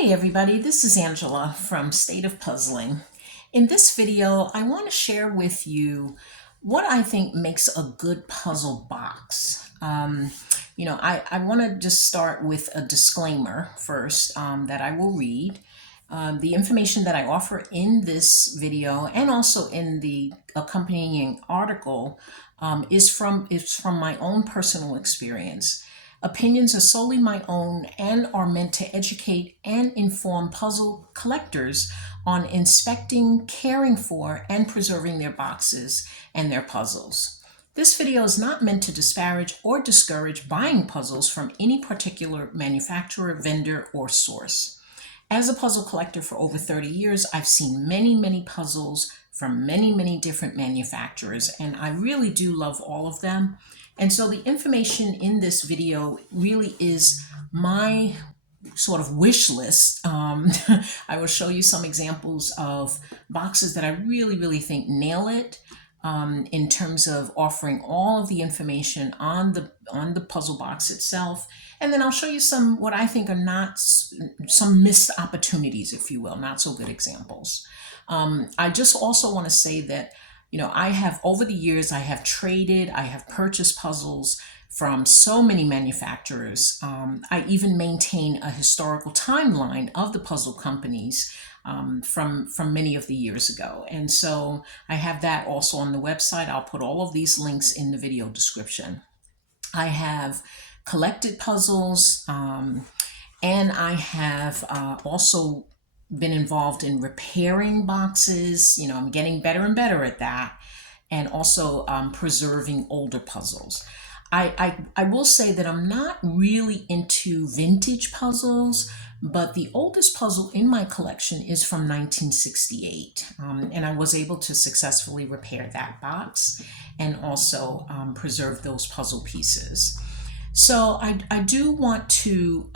Hey everybody, this is Angela from State of Puzzling. In this video, I want to share with you what I think makes a good puzzle box. I want to just start with a disclaimer first that I will read. The information that I offer in this video and also in the accompanying article is from my own personal experience. Opinions are solely my own and are meant to educate and inform puzzle collectors on inspecting, caring for, and preserving their boxes and their puzzles. This video is not meant to disparage or discourage buying puzzles from any particular manufacturer, vendor, or source. As a puzzle collector for over 30 years, I've seen many puzzles from many different manufacturers, and I really do love all of them. And so the information in this video really is my sort of wish list. I will show you some examples of boxes that I really think nail it in terms of offering all of the information on the puzzle box itself. And then I'll show you some what I think are not some missed opportunities, if you will, not so good examples. I just also want to say that I have, over the years, I have purchased puzzles from so many manufacturers. I even maintain a historical timeline of the puzzle companies from many of the years ago. And so I have that also on the website. I'll put all of these links in the video description. I have collected puzzles and I have also been involved in repairing boxes. I'm getting better and better at that, and also preserving older puzzles. I will say that I'm not really into vintage puzzles, but the oldest puzzle in my collection is from 1968, and I was able to successfully repair that box and also preserve those puzzle pieces. So I do want to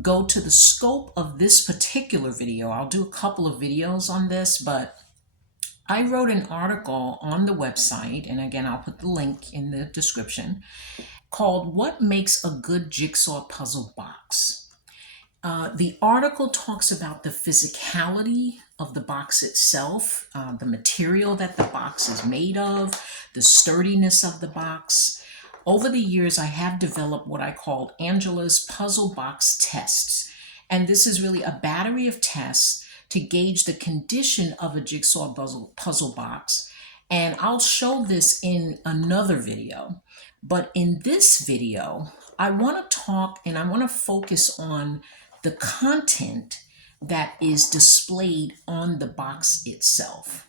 go to the scope of this particular video. I'll do a couple of videos on this, but I wrote an article on the website, and again, I'll put the link in the description, called What Makes a Good Jigsaw Puzzle Box. The article talks about the physicality of the box itself, the material that the box is made of, the sturdiness of the box. Over the years, I have developed what I call Angela's puzzle box tests. And this is really a battery of tests to gauge the condition of a jigsaw puzzle box. And I'll show this in another video. But in this video, I want to talk and I want to focus on the content that is displayed on the box itself.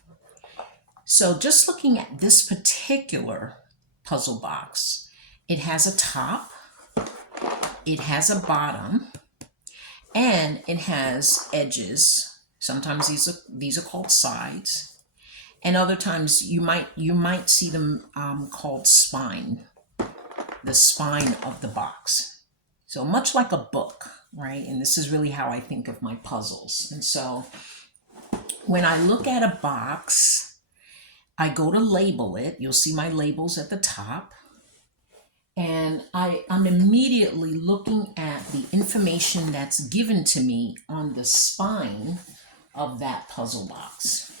So just looking at this particular puzzle box, it has a top, it has a bottom, and it has edges. Sometimes these are called sides, and other times you might see them called spine, the spine of the box. So much like a book, right? And this is really how I think of my puzzles. And so when I look at a box, I go to label it. You'll see my labels at the top. And I'm immediately looking at the information that's given to me on the spine of that puzzle box.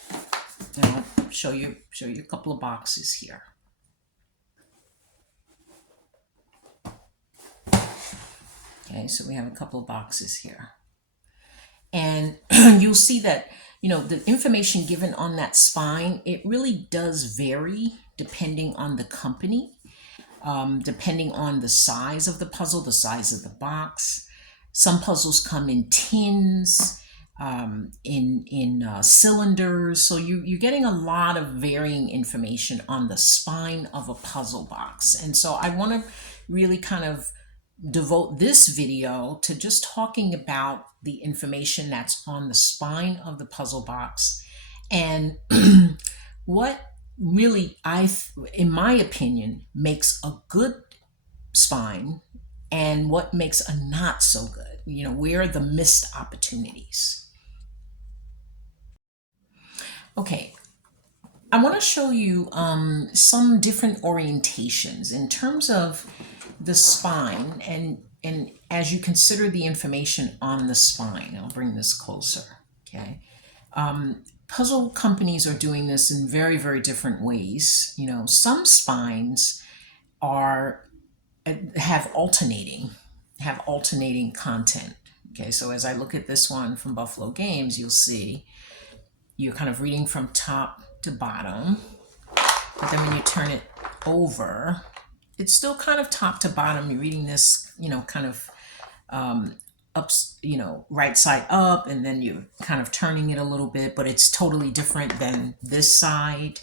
And I'll show you a couple of boxes here. Okay, so we have a couple of boxes here. And you'll see that, the information given on that spine, it really does vary depending on the company. Depending on the size of the puzzle, the size of the box. Some puzzles come in tins, in cylinders. So you're getting a lot of varying information on the spine of a puzzle box. And so I want to really kind of devote this video to just talking about the information that's on the spine of the puzzle box and what really, in my opinion, makes a good spine and what makes a not so good. Where are the missed opportunities? Okay, I want to show you some different orientations in terms of the spine, and as you consider the information on the spine, I'll bring this closer, okay? Puzzle companies are doing this in very, very different ways. You know, some spines have alternating content. Okay, so as I look at this one from Buffalo Games, you'll see you're kind of reading from top to bottom, but then when you turn it over, it's still kind of top to bottom. You're reading this, you know, kind of up, you know, right side up, and then you're kind of turning it a little bit, but it's totally different than this side.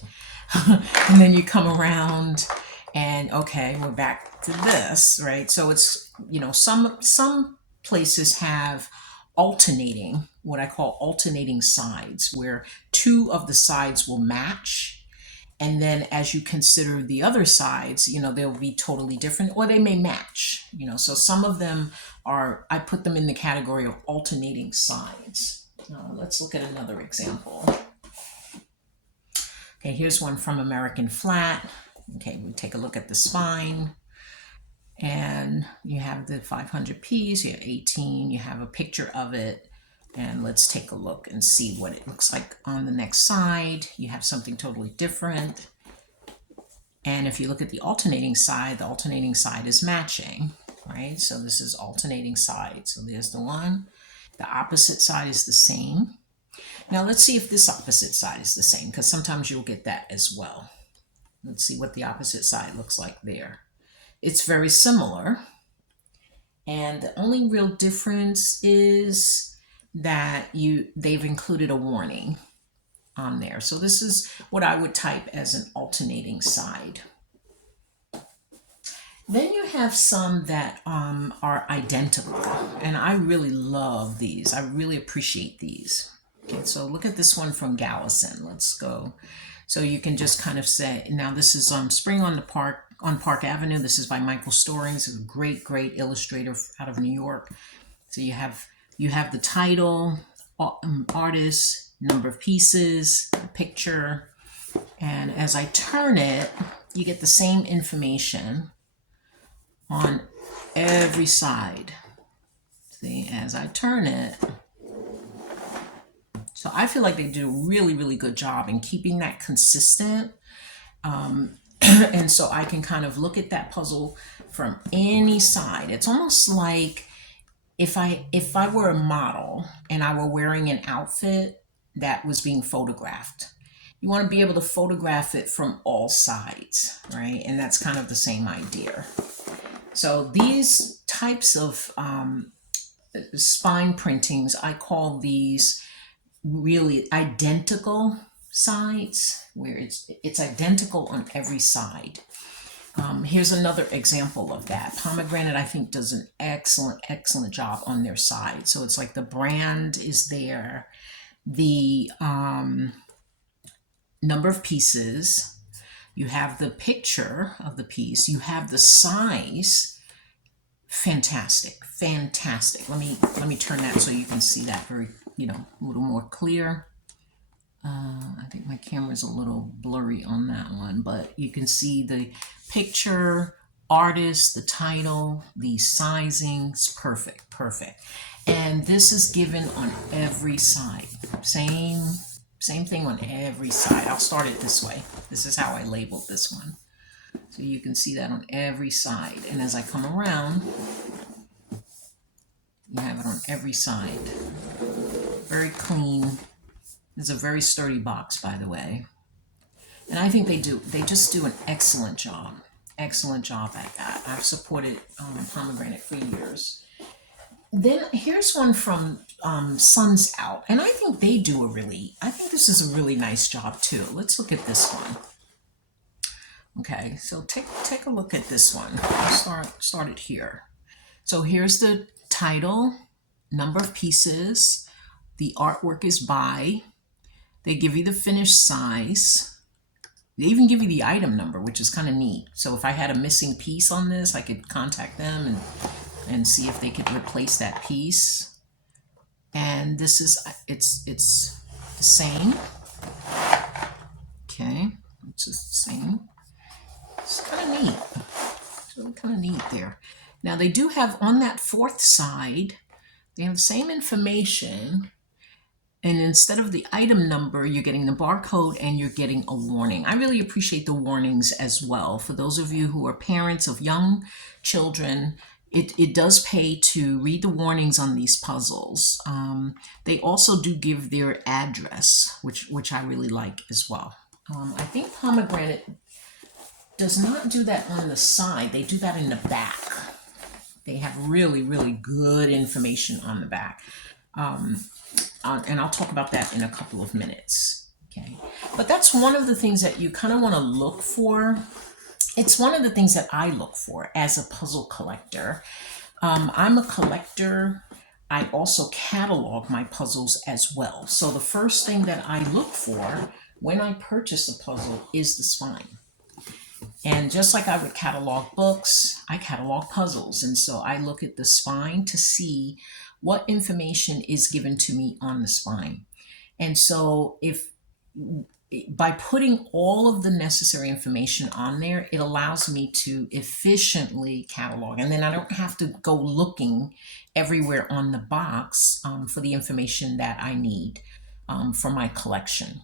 And then you come around and okay, we're back to this, right? So it's, you know, some places have alternating, what I call alternating sides, where two of the sides will match. And then as you consider the other sides, you know, they'll be totally different, or they may match, you know. So some of them are, I put them in the category of alternating sides. Let's look at another example. Okay, here's one from American Flat. Okay, we take a look at the spine. And you have the 500 piece, you have 18, you have a picture of it. And let's take a look and see what it looks like on the next side. You have something totally different. And if you look at the alternating side is matching, right? So this is alternating side. So there's the one. The opposite side is the same. Now let's see if this opposite side is the same, because sometimes you'll get that as well. Let's see what the opposite side looks like there. It's very similar. And the only real difference is that they've included a warning on there. So this is what I would type as an alternating side. Then you have some that are identical, and I really love these. I really appreciate these. Okay, so look at this one from Galison. Let's go. So you can just kind of say, now this is Spring on Park Avenue. This is by Michael Storings, a great, great illustrator out of New York. So you have the title, artist, number of pieces, the picture, and as I turn it, you get the same information on every side. See, as I turn it. So I feel like they do a really, really good job in keeping that consistent. And so I can kind of look at that puzzle from any side. It's almost like if I were a model and I were wearing an outfit that was being photographed. You want to be able to photograph it from all sides, right? And that's kind of the same idea. So these types of spine printings, I call these really identical sides, where it's identical on every side. Here's another example of that. Pomegranate, I think, does an excellent job on their side. So it's like the brand is there, the number of pieces, you have the picture of the piece, you have the size. Fantastic. Let me turn that so you can see that very, a little more clear. I think my camera's a little blurry on that one, but you can see the picture, artist, the title, the sizings, perfect. And this is given on every side. Same thing on every side. I'll start it this way. This is how I labeled this one. So you can see that on every side. And as I come around, you have it on every side. Very clean. It's a very sturdy box, by the way. And I think they just do an excellent job. Excellent job at that. I've supported Pomegranate for years. Then here's one from Suns Out. And I think this is a really nice job too. Let's look at this one. Okay, so take a look at this one. I'll start it here. So here's the title, number of pieces, the artwork is by, they give you the finished size, they even give you the item number, which is kind of neat. So if I had a missing piece on this, I could contact them and see if they could replace that piece. And this is, it's the same. Okay, it's just the same. It's kind of neat. It's really kind of neat there. Now they do have on that fourth side, they have the same information, and instead of the item number, you're getting the barcode and you're getting a warning. I really appreciate the warnings as well. For those of you who are parents of young children, it does pay to read the warnings on these puzzles. They also do give their address, which I really like as well. I think Pomegranate does not do that on the side. They do that in the back. They have really, really good information on the back. And I'll talk about that in a couple of minutes. Okay, but that's one of the things that you kind of want to look for. It's one of the things that I look for as a puzzle collector. I'm a collector. I also catalog my puzzles as well. So the first thing that I look for when I purchase a puzzle is the spine. And just like I would catalog books, I catalog puzzles. And so I look at the spine to see what information is given to me on the spine. And so if by putting all of the necessary information on there, it allows me to efficiently catalog. And then I don't have to go looking everywhere on the box for the information that I need for my collection.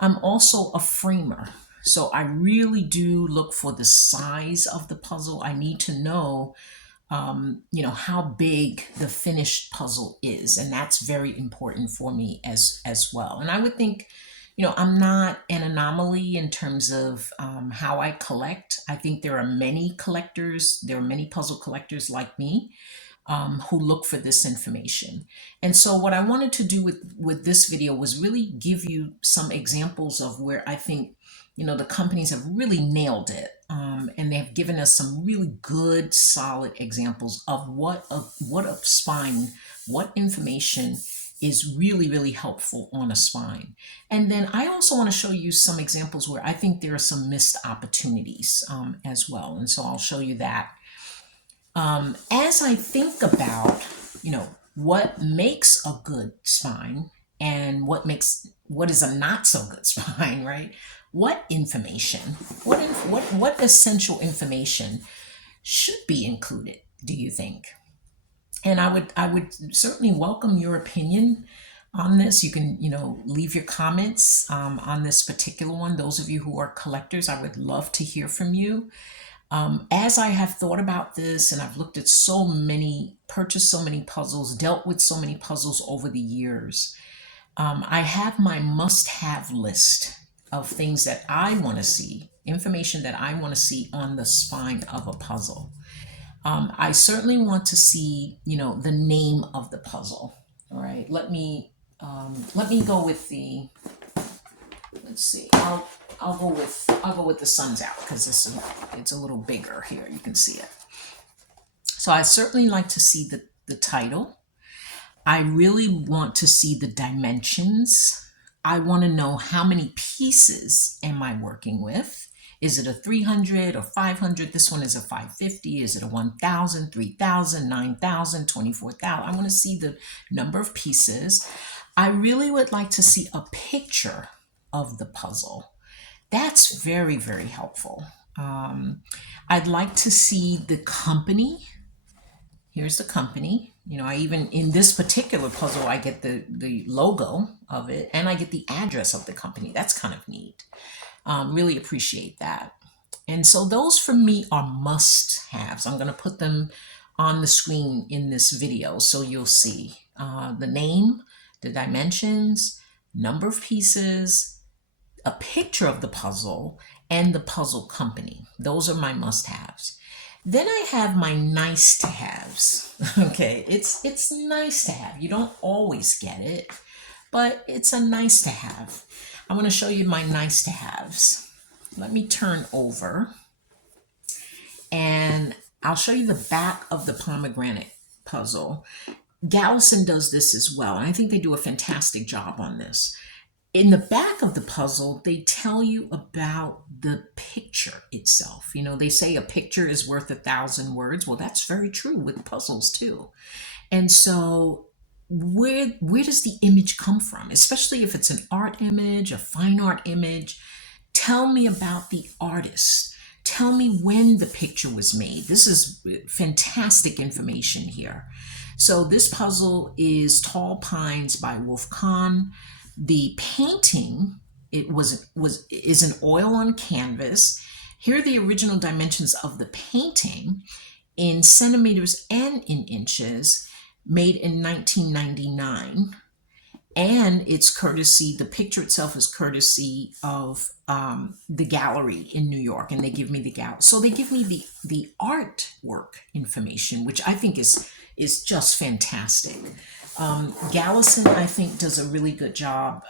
I'm also a framer. So I really do look for the size of the puzzle. I need to know how big the finished puzzle is. And that's very important for me as well. And I would think, I'm not an anomaly in terms of how I collect. I think there are many collectors, there are many puzzle collectors like me who look for this information. And so what I wanted to do with this video was really give you some examples of where I think, the companies have really nailed it. And they have given us some really good, solid examples of what a spine, what information is really, really helpful on a spine. And then I also want to show you some examples where I think there are some missed opportunities as well. And so I'll show you that. As I think about, what makes a good spine and what is a not so good spine, right? What information, what essential information should be included, do you think? And I would certainly welcome your opinion on this. You can, leave your comments on this particular one. Those of you who are collectors, I would love to hear from you. As I have thought about this and I've looked at purchased so many puzzles, dealt with so many puzzles over the years, I have my must-have list of things that I want to see, information that I want to see on the spine of a puzzle. I certainly want to see, the name of the puzzle. All right, let me go with the. Let's see. I'll go with the sun's out because it's a little bigger here. You can see it. So I certainly like to see the title. I really want to see the dimensions. I want to know how many pieces am I working with. Is it a 300 or 500? This one is a 550. Is it a 1,000, 3,000, 9,000, 24,000? I want to see the number of pieces. I really would like to see a picture of the puzzle. That's very, very helpful. I'd like to see the company. Here's the company. I even, in this particular puzzle, I get the logo of it and I get the address of the company. That's kind of neat. Really appreciate that. And so those for me are must-haves. I'm going to put them on the screen in this video so you'll see the name, the dimensions, number of pieces, a picture of the puzzle, and the puzzle company. Those are my must-haves. Then I have my nice-to-haves. Okay, it's nice to have. You don't always get it, but it's a nice to have. I want to show you my nice to haves. Let me turn over and I'll show you the back of the pomegranate puzzle. Galison does this as well, and I think they do a fantastic job on this. In the back of the puzzle, they tell you about the picture itself. They say a picture is worth 1,000 words. Well, that's very true with puzzles too. And so where does the image come from? Especially if it's an art image, a fine art image. Tell me about the artist. tell me when the picture was made. This is fantastic information here. So this puzzle is Tall Pines by Wolf Kahn. The painting, is an oil on canvas. Here are the original dimensions of the painting in centimeters and in inches, made in 1999. And it's courtesy, the picture itself is courtesy of the gallery in New York, and they give me the gallery. So they give me the artwork information, which I think is just fantastic. Galison, I think, does a really good job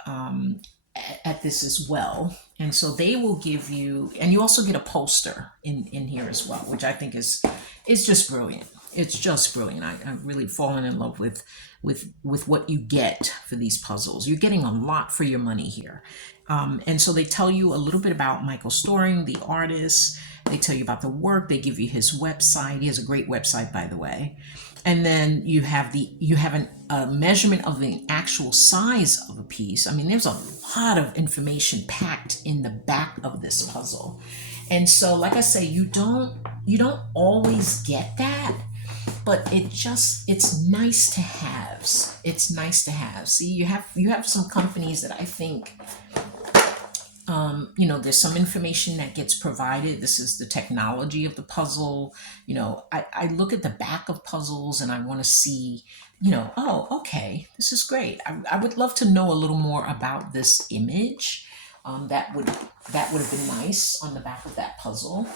at this as well. And so they will give you, and you also get a poster in here as well, which I think is just brilliant. It's just brilliant. I've really fallen in love with what you get for these puzzles. You're getting a lot for your money here. And so they tell you a little bit about Michael Storing, the artist. They tell you about the work. They give you his website. He has a great website, by the way. And then you have a measurement of the actual size of a piece. I mean, there's a lot of information packed in the back of this puzzle. And so, like I say, you don't always get that, but it's nice to have. It's nice to have. See, you have some companies that I think, there's some information that gets provided. This is the technology of the puzzle. I look at the back of puzzles and I want to see, oh, okay, this is great. I would love to know a little more about this image. That would have been nice on the back of that puzzle.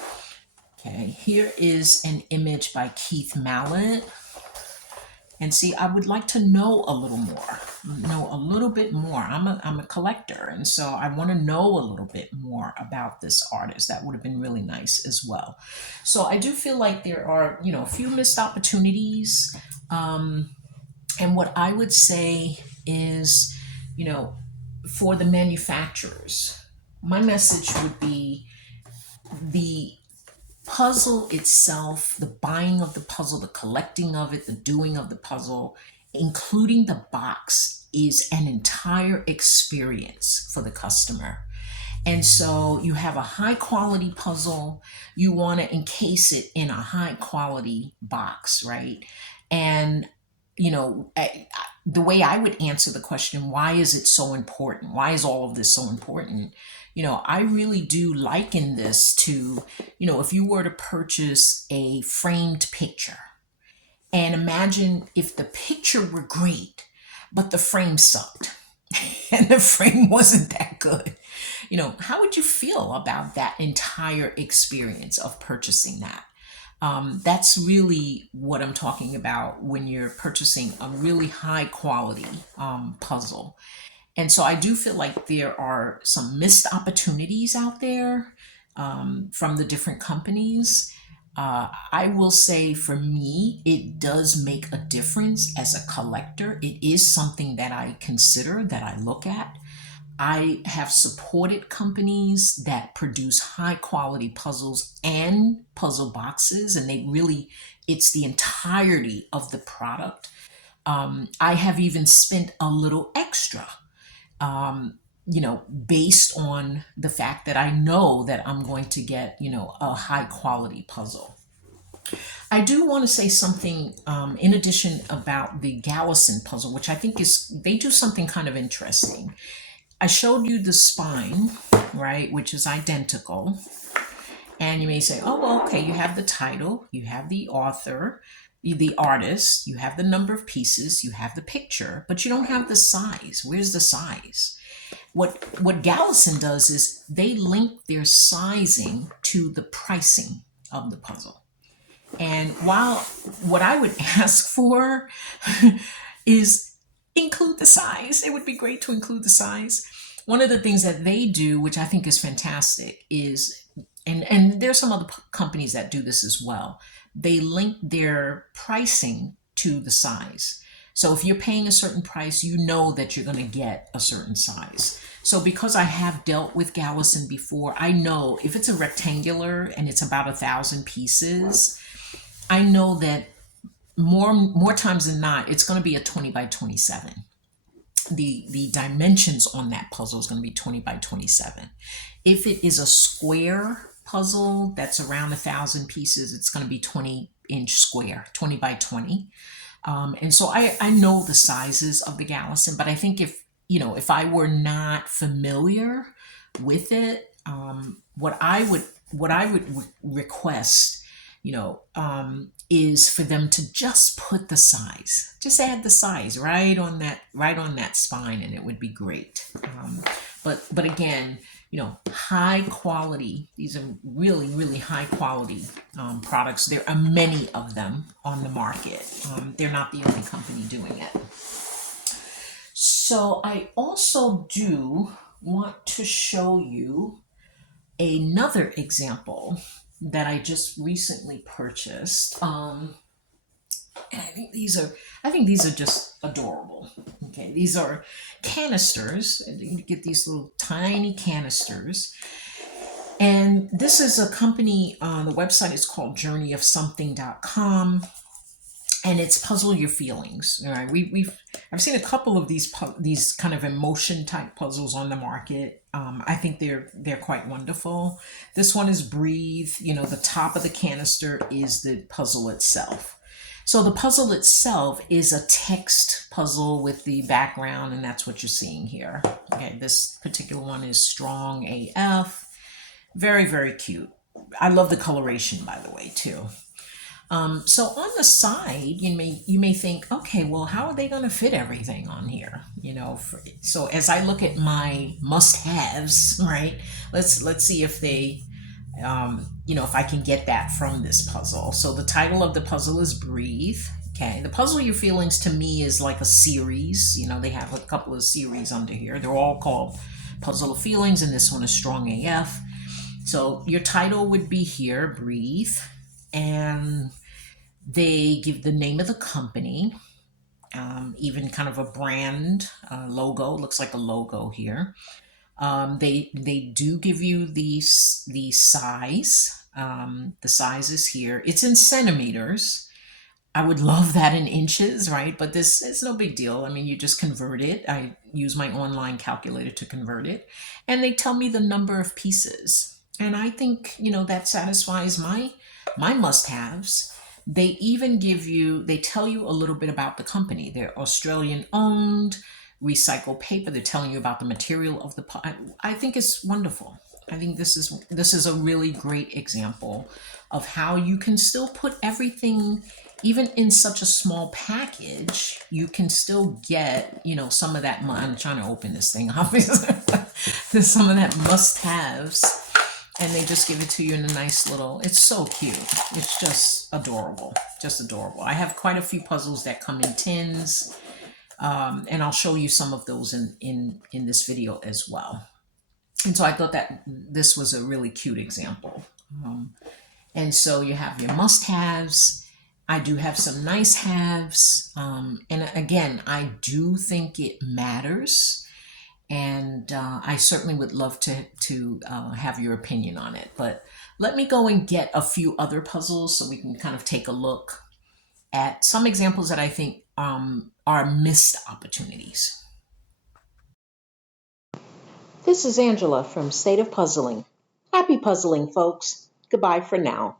Okay, here is an image by Keith Mallet. And see, I would like to know a little bit more. I'm a collector, and so I want to know a little bit more about this artist. That would have been really nice as well. So I do feel like there are, a few missed opportunities. And what I would say is, for the manufacturers, my message would be the puzzle itself, the buying of the puzzle, the collecting of it, the doing of the puzzle, including the box, is an entire experience for the customer. And so you have a high quality puzzle, you want to encase it in a high quality box, right? And the way I would answer the question, why is it so important? Why is all of this so important? I really do liken this to, if you were to purchase a framed picture, and imagine if the picture were great, but the frame sucked and the frame wasn't that good. How would you feel about that entire experience of purchasing that? That's really what I'm talking about when you're purchasing a really high quality puzzle. And so I do feel like there are some missed opportunities out there from the different companies. I will say, for me, it does make a difference as a collector. It is something that I consider, that I look at. I have supported companies that produce high quality puzzles and puzzle boxes, and it's the entirety of the product. I have even spent a little extra, based on the fact that I know that I'm going to get, a high quality puzzle. I do want to say something in addition about the Galison puzzle, which I think they do something kind of interesting. I showed you the spine, right, which is identical. And you may say, oh, well, okay, you have the title, you have the author, the artist, you have the number of pieces, you have the picture, but you don't have the size. Where's the size? What Galison does is they link their sizing to the pricing of the puzzle. And while what I would ask for is include the size, it would be great to include the size. One of the things that they do, which I think is fantastic, is, and there's some other companies that do this as well, they link their pricing to the size. So if you're paying a certain price, you know that you're going to get a certain size. So because I have dealt with Galison before, I know if it's a rectangular and it's about 1,000 pieces, I know that more times than not, it's going to be a 20 by 27. The dimensions on that puzzle is going to be 20 by 27. If it is a square puzzle that's around 1,000 pieces, it's going to be 20-inch square, 20 by 20. And so I know the sizes of the Galison, but I think if I were not familiar with it, what I would request, is for them to just put the size, just add the size right on that spine, and it would be great. But again, high quality. These are really, really high quality products. There are many of them on the market. They're not the only company doing it. So I also do want to show you another example that I just recently purchased. And I think these are just adorable. Okay, these are canisters. You get these little tiny canisters. And this is a company, the website is called journeyofsomething.com. And it's Puzzle Your Feelings. All right, I've seen a couple of these kind of emotion type puzzles on the market. I think they're quite wonderful. This one is Breathe. The top of the canister is the puzzle itself. So the puzzle itself is a text puzzle with the background, and that's what you're seeing here. Okay, this particular one is Strong AF. Very, very cute. I love the coloration, by the way, too. So on the side, you may think, okay, well, how are they going to fit everything on here? So as I look at my must-haves, right? Let's see if they, if I can get that from this puzzle. So the title of the puzzle is Breathe. Okay, the Puzzle Your Feelings to me is like a series. They have a couple of series under here. They're all called Puzzle of Feelings, and this one is Strong AF. So your title would be here, Breathe, and they give the name of the company, even kind of a brand logo. Looks like a logo here. They do give you the size. The size is here. It's in centimeters. I would love that in inches, right? But it's no big deal. I mean, you just convert it. I use my online calculator to convert it. And they tell me the number of pieces. And I think, that satisfies my must-haves. They even they tell you a little bit about the company. They're Australian owned, recycled paper. They're telling you about the material of the I think it's wonderful. I think this is a really great example of how you can still put everything, even in such a small package, you can still get, some of that. I'm trying to open this thing, obviously. There's some of that must-haves. And they just give it to you in a nice little, it's so cute. It's just adorable, I have quite a few puzzles that come in tins, and I'll show you some of those in this video as well. And so I thought that this was a really cute example. And so you have your must-haves. I do have some nice-haves. And again, I do think it matters. And I certainly would love to have your opinion on it. But let me go and get a few other puzzles so we can kind of take a look at some examples that I think are missed opportunities. This is Angela from State of Puzzling. Happy puzzling, folks. Goodbye for now.